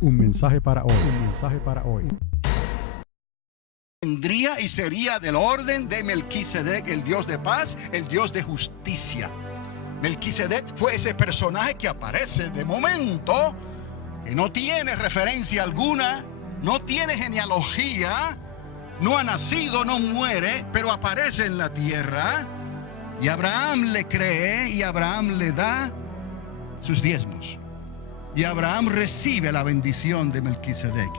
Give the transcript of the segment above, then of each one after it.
Un mensaje para hoy. Un mensaje para hoy. Vendría y sería del orden de Melquisedec, el Dios de paz, el Dios de justicia. Melquisedec fue ese personaje que aparece de momento, que no tiene referencia alguna, no tiene genealogía, no ha nacido, no muere, pero aparece en la tierra. Y Abraham le cree y Abraham le da sus diezmos. Y Abraham recibe la bendición de Melquisedec.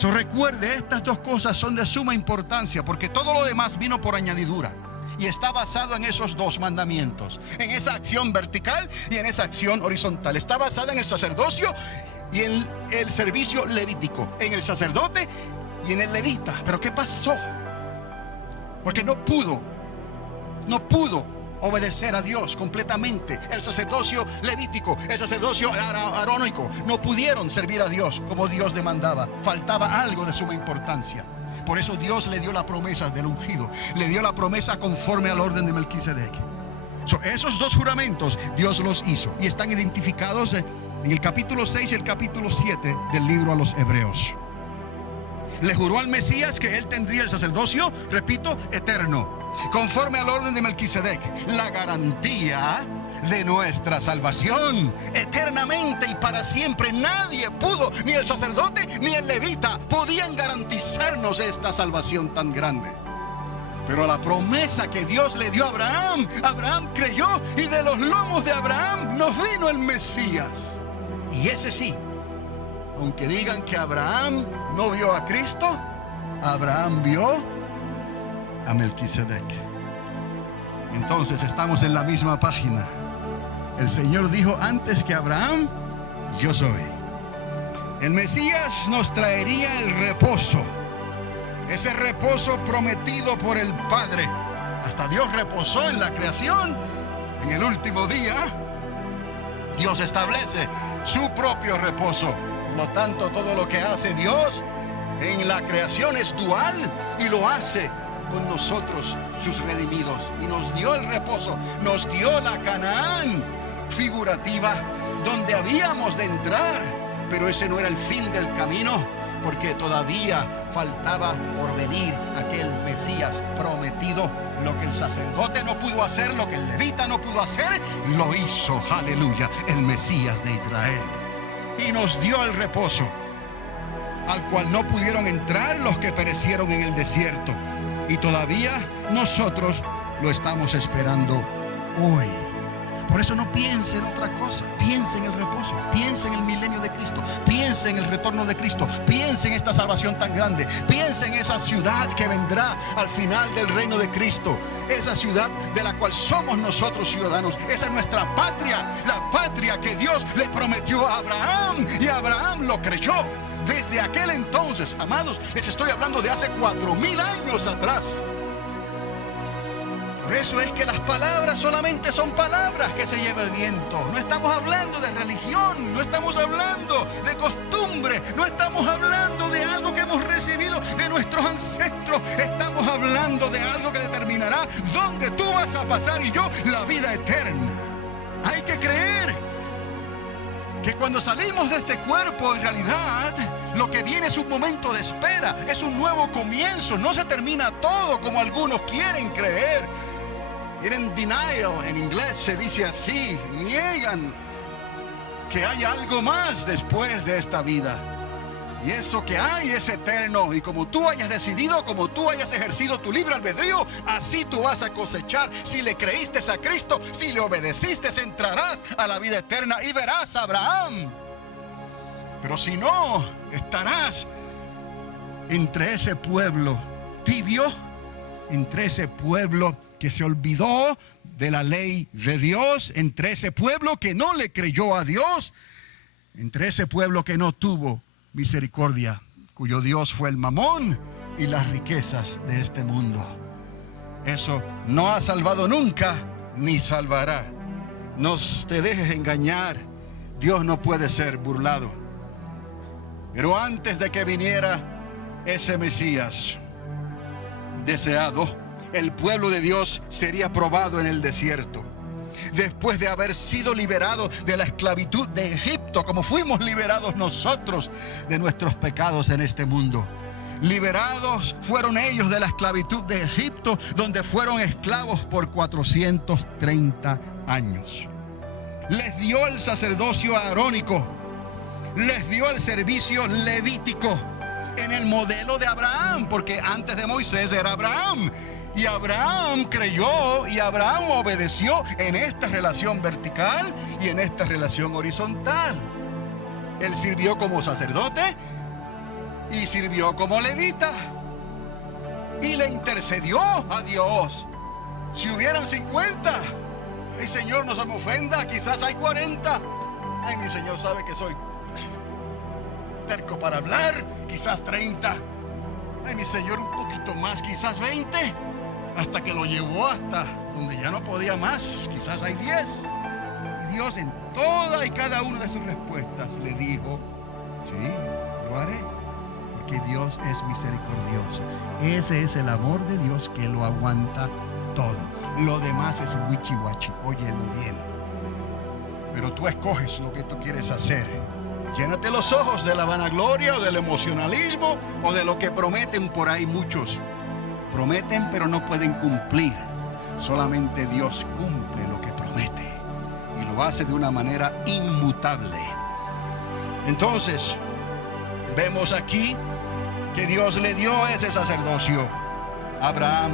Recuerde, estas dos cosas son de suma importancia, porque todo lo demás vino por añadidura y está basado en esos dos mandamientos, en esa acción vertical y en esa acción horizontal. Está basada en el sacerdocio y en el servicio levítico, en el sacerdote y en el levita. Pero ¿qué pasó? Porque no pudo obedecer a Dios completamente. El sacerdocio levítico, el sacerdocio arónico no pudieron servir a Dios como Dios demandaba. Faltaba algo de suma importancia. Por eso Dios le dio la promesa del ungido, le dio la promesa conforme al orden de Melquisedec. Esos dos juramentos Dios los hizo y están identificados en el capítulo 6 y el capítulo 7 del libro a los Hebreos. Le juró al Mesías que él tendría el sacerdocio, repito, eterno, conforme al orden de Melquisedec, la garantía de nuestra salvación eternamente y para siempre. Nadie pudo, ni el sacerdote ni el levita podían garantizarnos esta salvación tan grande. Pero la promesa que Dios le dio a Abraham, Abraham creyó, y de los lomos de Abraham nos vino el Mesías. Y ese sí, aunque digan que Abraham no vio a Cristo, Abraham vio a Melquisedec. Entonces estamos en la misma página. El Señor dijo: antes que Abraham, yo soy. El Mesías nos traería el reposo, ese reposo prometido por el Padre. Hasta Dios reposó en la creación. En el último día, Dios establece su propio reposo. Por lo tanto, todo lo que hace Dios en la creación es dual, y lo hace con nosotros, sus redimidos. Y nos dio el reposo, nos dio la Canaán figurativa donde habíamos de entrar. Pero ese no era el fin del camino, porque todavía faltaba por venir aquel Mesías prometido. Lo que el sacerdote no pudo hacer, lo que el levita no pudo hacer, lo hizo, aleluya, el Mesías de Israel. Y nos dio el reposo, al cual no pudieron entrar los que perecieron en el desierto. Y todavía nosotros lo estamos esperando hoy. Por eso no piense en otra cosa. Piense en el reposo, piense en el milenio de Cristo, piense en el retorno de Cristo, piense en esta salvación tan grande, piense en esa ciudad que vendrá al final del reino de Cristo, esa ciudad de la cual somos nosotros ciudadanos. Esa es nuestra patria, la patria que Dios le prometió a Abraham, y Abraham lo creyó. Desde aquel entonces, amados, les estoy hablando de hace 4000 años atrás. Por eso es que las palabras solamente son palabras que se lleva el viento. No estamos hablando de religión, no estamos hablando de costumbre, no estamos hablando de algo que hemos recibido de nuestros ancestros. Estamos hablando de algo que determinará dónde tú vas a pasar y yo la vida eterna. Hay que creer que cuando salimos de este cuerpo, en realidad lo que viene es un momento de espera, es un nuevo comienzo. No se termina todo como algunos quieren creer. Tienen denial, en inglés se dice así, niegan que hay algo más después de esta vida. Y eso que hay es eterno. Y como tú hayas decidido, como tú hayas ejercido tu libre albedrío, así tú vas a cosechar. Si le creíste a Cristo, si le obedeciste, entrarás a la vida eterna y verás a Abraham. Pero si no, estarás entre ese pueblo tibio, entre ese pueblo que se olvidó de la ley de Dios, entre ese pueblo que no le creyó a Dios, entre ese pueblo que no tuvo misericordia, cuyo Dios fue el mamón y las riquezas de este mundo. Eso no ha salvado nunca, ni salvará. No te dejes engañar. Dios no puede ser burlado. Pero antes de que viniera ese Mesías deseado, el pueblo de Dios sería probado en el desierto. después de haber sido liberados de la esclavitud de Egipto, como fuimos liberados nosotros de nuestros pecados en este mundo. Liberados fueron ellos de la esclavitud de Egipto, donde fueron esclavos por 430 años. Les dio el sacerdocio arónico, les dio el servicio levítico en el modelo de Abraham, porque antes de Moisés era Abraham. Y Abraham creyó y Abraham obedeció en esta relación vertical y en esta relación horizontal. Él sirvió como sacerdote y sirvió como levita y le intercedió a Dios. Si hubieran 50, ay Señor, no se me ofenda, quizás hay 40. Ay, mi Señor sabe que soy terco para hablar, quizás 30. Ay, mi Señor, un poquito más, quizás 20. Hasta que lo llevó hasta donde ya no podía más, quizás hay 10. Y Dios en toda y cada una de sus respuestas le dijo: sí, lo haré, porque Dios es misericordioso. Ese es el amor de Dios que lo aguanta todo. Lo demás es wichiwachi, óyelo bien. Pero tú escoges lo que tú quieres hacer. Llénate los ojos de la vanagloria o del emocionalismo o de lo que prometen por ahí muchos. Prometen pero no pueden cumplir. Solamente Dios cumple lo que promete y lo hace de una manera inmutable. Entonces, vemos aquí que Dios le dio ese sacerdocio a Abraham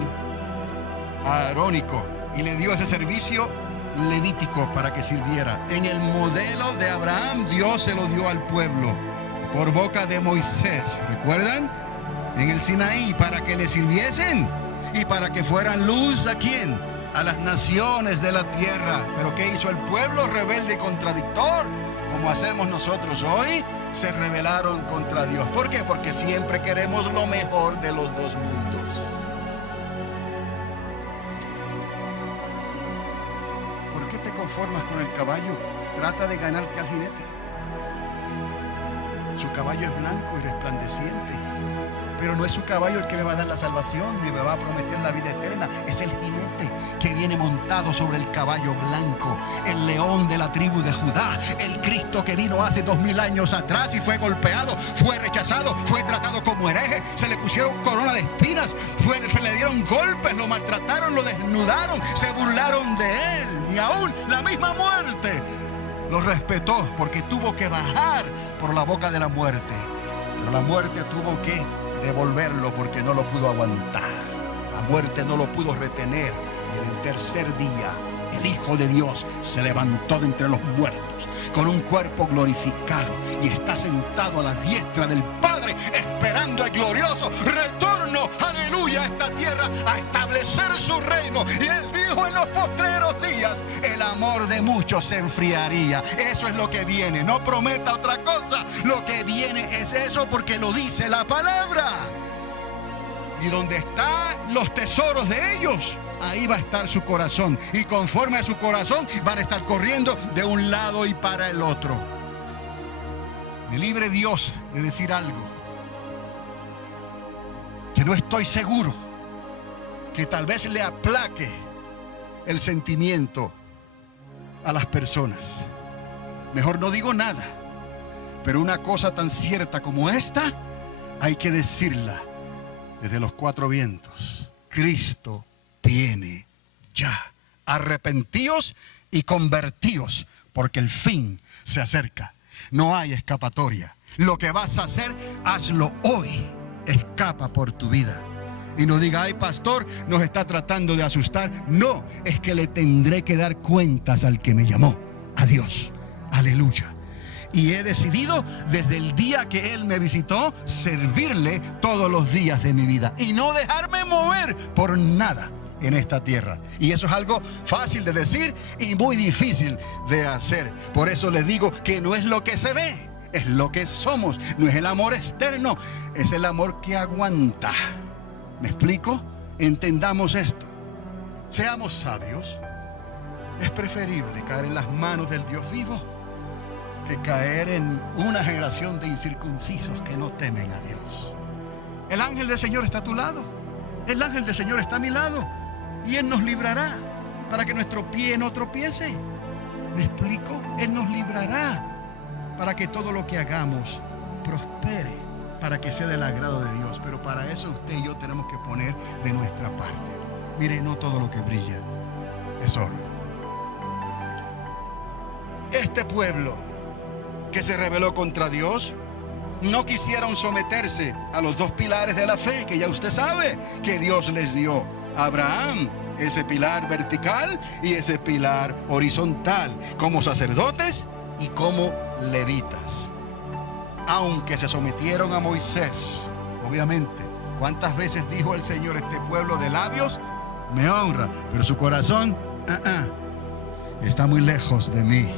arónico y le dio ese servicio levítico para que sirviera. En el modelo de Abraham, Dios se lo dio al pueblo por boca de Moisés. ¿Recuerdan? En el Sinaí, para que le sirviesen y para que fueran luz ¿a quién? A las naciones de la tierra. Pero ¿qué hizo el pueblo rebelde y contradictor? Como hacemos nosotros hoy, se rebelaron contra Dios. ¿Por qué? Porque siempre queremos lo mejor de los dos mundos. ¿Por qué te conformas con el caballo? Trata de ganarte al jinete. Su caballo es blanco y resplandeciente, pero no es su caballo el que me va a dar la salvación ni me va a prometer la vida eterna. Es el jinete que viene montado sobre el caballo blanco, el león de la tribu de Judá, el Cristo que vino hace 2000 años atrás y fue golpeado, fue rechazado, fue tratado como hereje, se le pusieron corona de espinas, se le dieron golpes, lo maltrataron, lo desnudaron, se burlaron de él, y aún la misma muerte lo respetó porque tuvo que bajar por la boca de la muerte. Pero la muerte tuvo que devolverlo porque no lo pudo aguantar. La muerte no lo pudo retener. En el tercer día, el Hijo de Dios se levantó de entre los muertos con un cuerpo glorificado y está sentado a la diestra del Padre, esperando el glorioso retorno, aleluya, a esta tierra, a establecer su reino. Y Él dijo: en los postreros días el amor de muchos se enfriaría. Eso es lo que viene, no prometa otra cosa. Lo que viene es eso, porque lo dice la palabra. Y donde están los tesoros de ellos, ahí va a estar su corazón. Y conforme a su corazón van a estar corriendo de un lado y para el otro. Me libre Dios de decir algo que no estoy seguro, que tal vez le aplaque el sentimiento a las personas. Mejor no digo nada, pero una cosa tan cierta como esta hay que decirla desde los cuatro vientos. Cristo viene ya. Arrepentíos y convertíos, porque el fin se acerca. No hay escapatoria. Lo que vas a hacer, hazlo hoy. Escapa por tu vida. Y no diga: ay, pastor, nos está tratando de asustar. No, es que le tendré que dar cuentas al que me llamó, a Dios. Aleluya. Y he decidido desde el día que Él me visitó servirle todos los días de mi vida y no dejarme mover por nada en esta tierra. Y eso es algo fácil de decir y muy difícil de hacer. Por eso les digo que no es lo que se ve, es lo que somos. No es el amor externo, es el amor que aguanta. ¿Me explico? Entendamos esto. Seamos sabios. Es preferible caer en las manos del Dios vivo que caer en una generación de incircuncisos que no temen a Dios. El ángel del Señor está a tu lado. El ángel del Señor está a mi lado. Y Él nos librará. para que nuestro pie no tropiece. ¿Me explico? Él nos librará para que todo lo que hagamos prospere, para que sea del agrado de Dios. Pero para eso usted y yo tenemos que poner de nuestra parte. Mire, no todo lo que brilla es oro. Este pueblo que se rebeló contra Dios no quisieron someterse a los dos pilares de la fe que ya usted sabe que Dios les dio a Abraham, ese pilar vertical y ese pilar horizontal, como sacerdotes y como levitas. Aunque se sometieron a Moisés, obviamente, ¿cuántas veces dijo el Señor: este pueblo de labios me honra, pero su corazón está muy lejos de mí?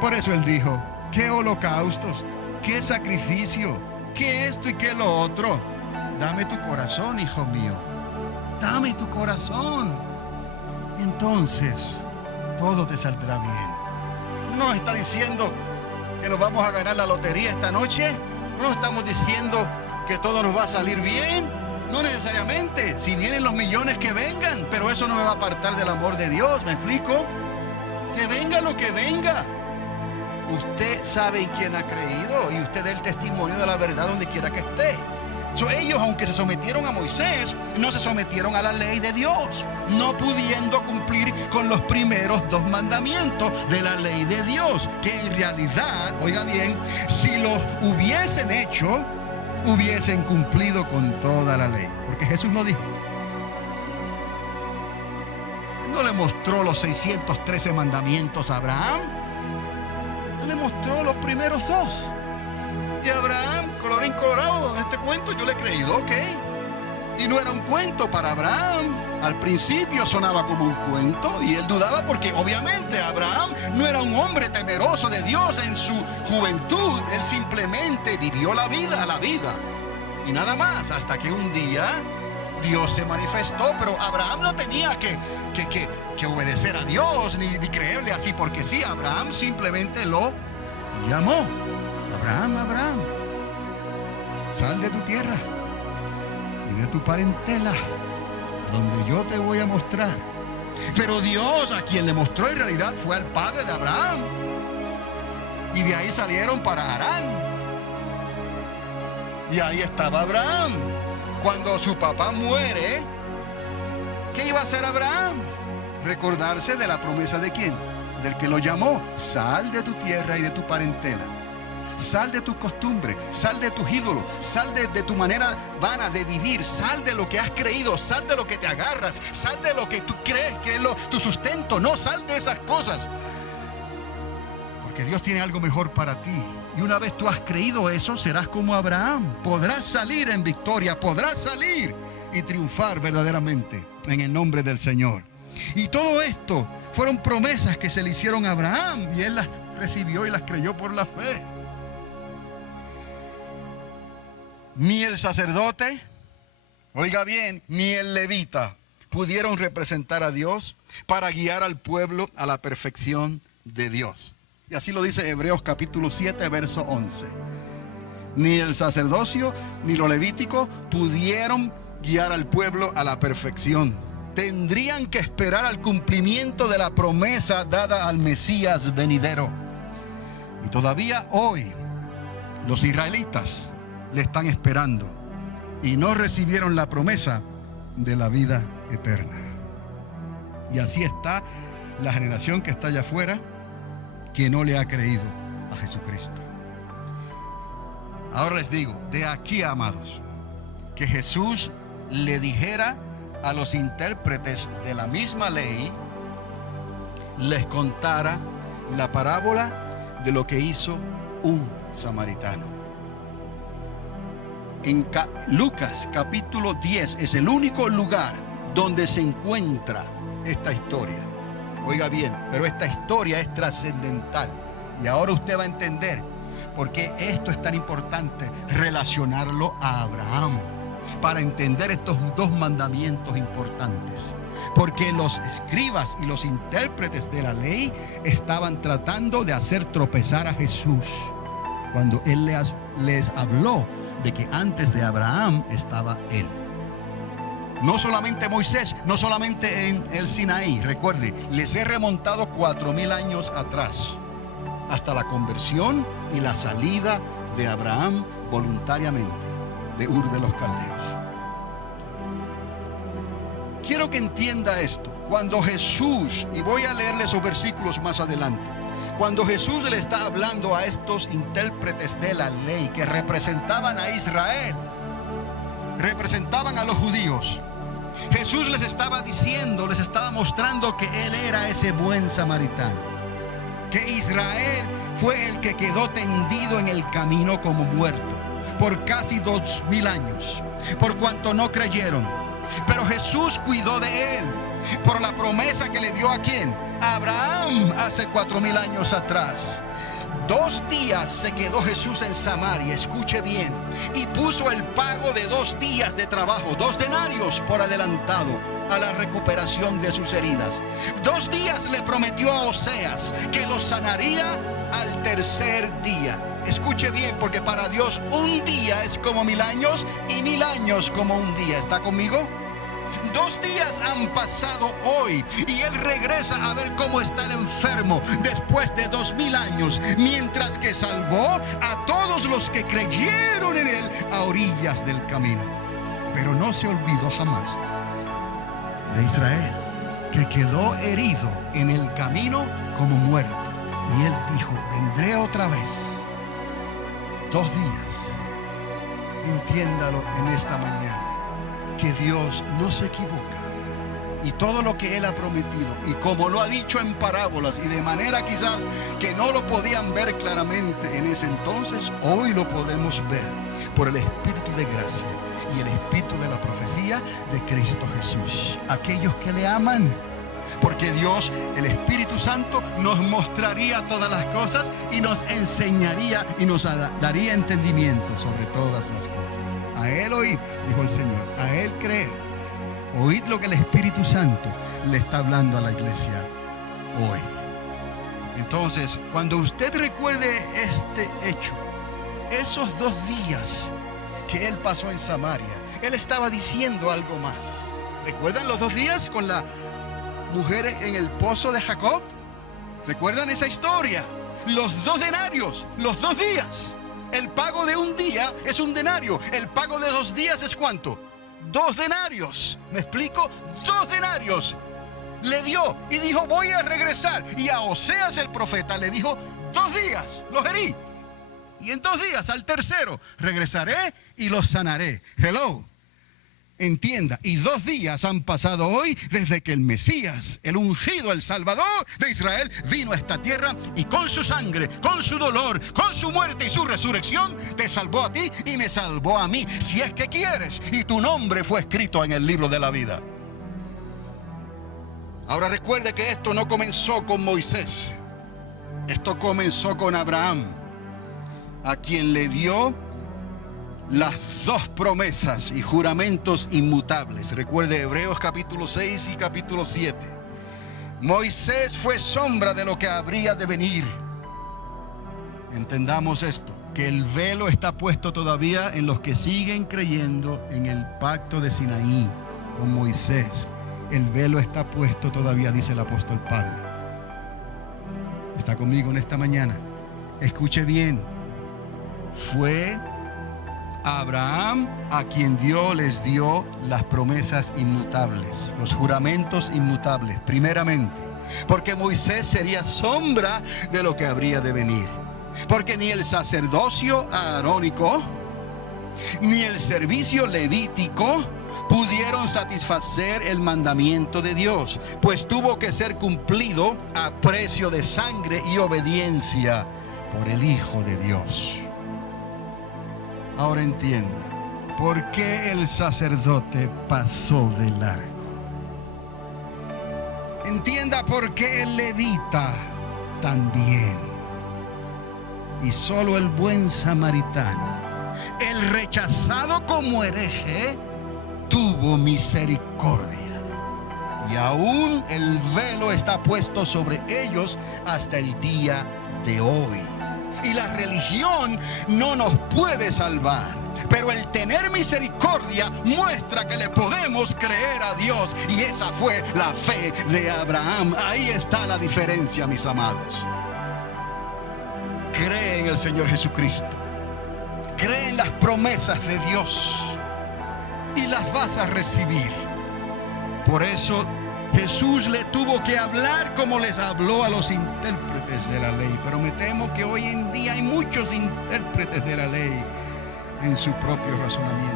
Por eso Él dijo: ¿qué holocaustos? ¿Qué sacrificio? ¿Qué esto y qué lo otro? Dame tu corazón, hijo mío. Dame tu corazón. Y entonces todo te saldrá bien. No está diciendo que nos vamos a ganar la lotería esta noche. No estamos diciendo que todo nos va a salir bien. No necesariamente. Si vienen los millones, que vengan. Pero eso no me va a apartar del amor de Dios. ¿Me explico? Que venga lo que venga. Usted sabe en quién ha creído y usted dé el testimonio de la verdad donde quiera que esté. Ellos, aunque se sometieron a Moisés, no se sometieron a la ley de Dios, no pudiendo cumplir con los primeros dos mandamientos de la ley de Dios, que en realidad, oiga bien, si los hubiesen hecho, hubiesen cumplido con toda la ley. Porque Jesús no dijo, no le mostró los 613 mandamientos a Abraham, le mostró los primeros dos. Y Abraham, colorín colorado, este cuento yo le he creído, ok. Y no era un cuento para Abraham. Al principio sonaba como un cuento y él dudaba porque obviamente Abraham no era un hombre temeroso de Dios en su juventud. Él simplemente vivió la vida y nada más, hasta que un día Dios se manifestó. Pero Abraham no tenía que obedecer a Dios ni creerle así porque sí. Abraham simplemente lo llamó. Abraham, Abraham, sal de tu tierra y de tu parentela, a donde yo te voy a mostrar. Pero Dios, a quien le mostró en realidad, fue al padre de Abraham. Y de ahí salieron para Harán. Y ahí estaba Abraham. Cuando su papá muere, ¿qué iba a hacer Abraham? Recordarse de la promesa de quién, del que lo llamó. Sal de tu tierra y de tu parentela. Sal de tus costumbres, sal de tus ídolos, sal de tu manera vana de vivir, sal de lo que has creído, sal de lo que te agarras, sal de lo que tú crees que es tu sustento. No, sal de esas cosas. Porque Dios tiene algo mejor para ti. Y una vez tú has creído eso, serás como Abraham. Podrás salir en victoria, podrás salir y triunfar verdaderamente en el nombre del Señor. Y todo esto fueron promesas que se le hicieron a Abraham y él las recibió y las creyó por la fe. Ni el sacerdote, oiga bien, ni el levita pudieron representar a Dios para guiar al pueblo a la perfección de Dios. Y así lo dice Hebreos capítulo 7, verso 11. Ni el sacerdocio ni lo levítico pudieron guiar al pueblo a la perfección. Tendrían que esperar al cumplimiento de la promesa dada al Mesías venidero. Y todavía hoy los israelitas le están esperando y no recibieron la promesa de la vida eterna. Y así está la generación que está allá afuera, que no le ha creído a Jesucristo. Ahora les digo, de aquí, amados, que Jesús le dijera a los intérpretes de la misma ley, les contara la parábola de lo que hizo un samaritano. En Lucas capítulo 10 es el único lugar donde se encuentra esta historia. Oiga bien, pero esta historia es trascendental. Y ahora usted va a entender por qué esto es tan importante, relacionarlo a Abraham, para entender estos dos mandamientos importantes. Porque los escribas y los intérpretes de la ley estaban tratando de hacer tropezar a Jesús cuando Él les habló de que antes de Abraham estaba Él. No solamente Moisés, no solamente en el Sinaí. Recuerde, les he remontado 4000 años atrás, hasta la conversión y la salida de Abraham voluntariamente de Ur de los Caldeos. Quiero que entienda esto. Cuando Jesús, y voy a leerle esos versículos más adelante, cuando Jesús le está hablando a estos intérpretes de la ley que representaban a Israel, representaban a los judíos, Jesús les estaba diciendo, les estaba mostrando que Él era ese buen samaritano, que Israel fue el que quedó tendido en el camino como muerto por casi 2000 años, por cuanto no creyeron. Pero Jesús cuidó de él por la promesa que le dio a quién, a Abraham, hace 4000 años atrás. 2 días se quedó Jesús en Samaria, escuche bien, y puso el pago de 2 días de trabajo, 2 denarios por adelantado, a la recuperación de sus heridas. 2 días le prometió a Oseas que lo sanaría al tercer día. Escuche bien, porque para Dios un día es como 1000 años y 1000 años como un día. ¿Está conmigo? 2 días han pasado hoy y Él regresa a ver cómo está el enfermo después de 2000 años, mientras que salvó a todos los que creyeron en Él a orillas del camino. Pero no se olvidó jamás de Israel, que quedó herido en el camino como muerto. Y Él dijo, vendré otra vez. 2 días. Entiéndalo en esta mañana, que Dios no se equivoca, y todo lo que Él ha prometido, y como lo ha dicho en parábolas y de manera quizás que no lo podían ver claramente en ese entonces, hoy lo podemos ver por el Espíritu de gracia y el Espíritu de la profecía de Cristo Jesús. Aquellos que le aman, porque Dios, el Espíritu Santo, nos mostraría todas las cosas y nos enseñaría y nos daría entendimiento sobre todas las cosas. A Él oír, dijo el Señor, a Él creer. Oíd lo que el Espíritu Santo le está hablando a la iglesia hoy. Entonces, cuando usted recuerde este hecho, esos 2 días que Él pasó en Samaria, Él estaba diciendo algo más. ¿Recuerdan los 2 días con la mujer en el pozo de Jacob? ¿Recuerdan esa historia? Los 2 denarios, los 2 días. El pago de un día es un denario. El pago de 2 días es ¿cuánto? 2 denarios. ¿Me explico? 2 denarios le dio y dijo, voy a regresar. Y a Oseas el profeta le dijo, 2 días, los herí. Y en 2 días, al tercero, regresaré y los sanaré. Hello. Entienda, y 2 días han pasado hoy desde que el Mesías, el ungido, el Salvador de Israel, vino a esta tierra y con su sangre, con su dolor, con su muerte y su resurrección, te salvó a ti y me salvó a mí, si es que quieres, y tu nombre fue escrito en el libro de la vida. Ahora recuerde que esto no comenzó con Moisés, esto comenzó con Abraham, a quien le dio las 2 promesas y juramentos inmutables. Recuerde Hebreos capítulo 6 y capítulo 7. Moisés fue sombra de lo que habría de venir. Entendamos esto, que el velo está puesto todavía en los que siguen creyendo en el pacto de Sinaí con Moisés. El velo está puesto todavía, dice el apóstol Pablo. ¿Está conmigo en esta mañana? Escuche bien. Fue Abraham a quien Dios les dio las promesas inmutables, los juramentos inmutables, primeramente, porque Moisés sería sombra de lo que habría de venir, porque ni el sacerdocio arónico ni el servicio levítico pudieron satisfacer el mandamiento de Dios, pues tuvo que ser cumplido a precio de sangre y obediencia por el Hijo de Dios. Ahora entienda, ¿por qué el sacerdote pasó de largo? Entienda por qué el levita también. Y solo el buen samaritano, el rechazado como hereje, tuvo misericordia. Y aún el velo está puesto sobre ellos hasta el día de hoy. Y la religión no nos puede salvar. Pero el tener misericordia muestra que le podemos creer a Dios. Y esa fue la fe de Abraham. Ahí está la diferencia, mis amados. Cree en el Señor Jesucristo. Cree en las promesas de Dios. Y las vas a recibir. Por eso Jesús le tuvo que hablar como les habló a los intérpretes de la ley. Pero me temo que hoy en día hay muchos intérpretes de la ley en su propio razonamiento.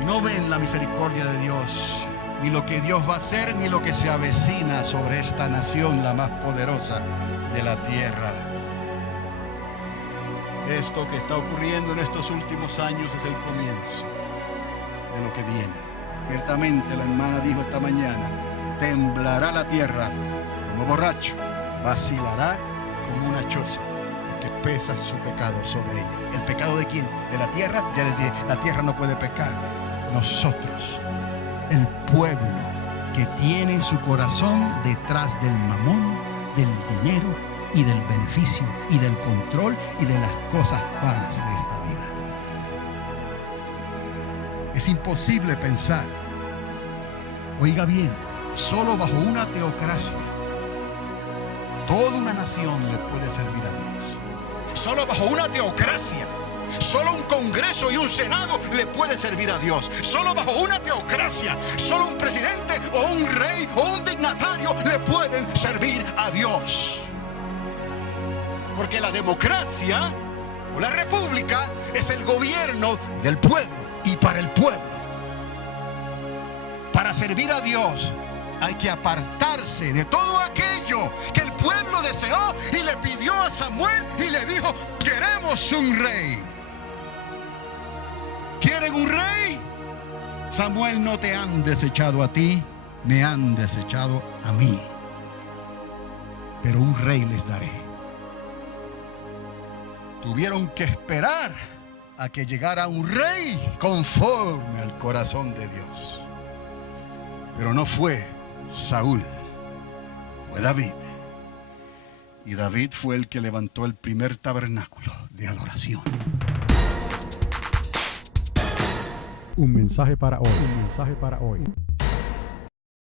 Y no ven la misericordia de Dios, ni lo que Dios va a hacer, ni lo que se avecina sobre esta nación, la más poderosa de la tierra. Esto que está ocurriendo en estos últimos años es el comienzo de lo que viene. Ciertamente la hermana dijo esta mañana, temblará la tierra como borracho, vacilará como una choza, porque pesa su pecado sobre ella. ¿El pecado de quién? ¿De la tierra? Ya les dije, la tierra no puede pecar. Nosotros, el pueblo que tiene su corazón detrás del mamón, del dinero y del beneficio y del control y de las cosas vanas de esta vida. Es imposible pensar, oiga bien, solo bajo una teocracia toda una nación le puede servir a Dios. Solo bajo una teocracia, solo un Congreso y un Senado le puede servir a Dios. Solo bajo una teocracia, solo un presidente o un rey o un dignatario le pueden servir a Dios. Porque la democracia o la república es el gobierno del pueblo y para el pueblo. Para servir a Dios hay que apartarse de todo aquello que el pueblo deseó y le pidió a Samuel y le dijo, queremos un rey. ¿Quieren un rey? Samuel, no te han desechado a ti, me han desechado a mí. Pero un rey les daré. Tuvieron que esperar a que llegara un rey conforme al corazón de Dios. Pero no fue Saúl, fue David. Y David fue el que levantó el primer tabernáculo de adoración. Un mensaje para hoy. Un mensaje para hoy.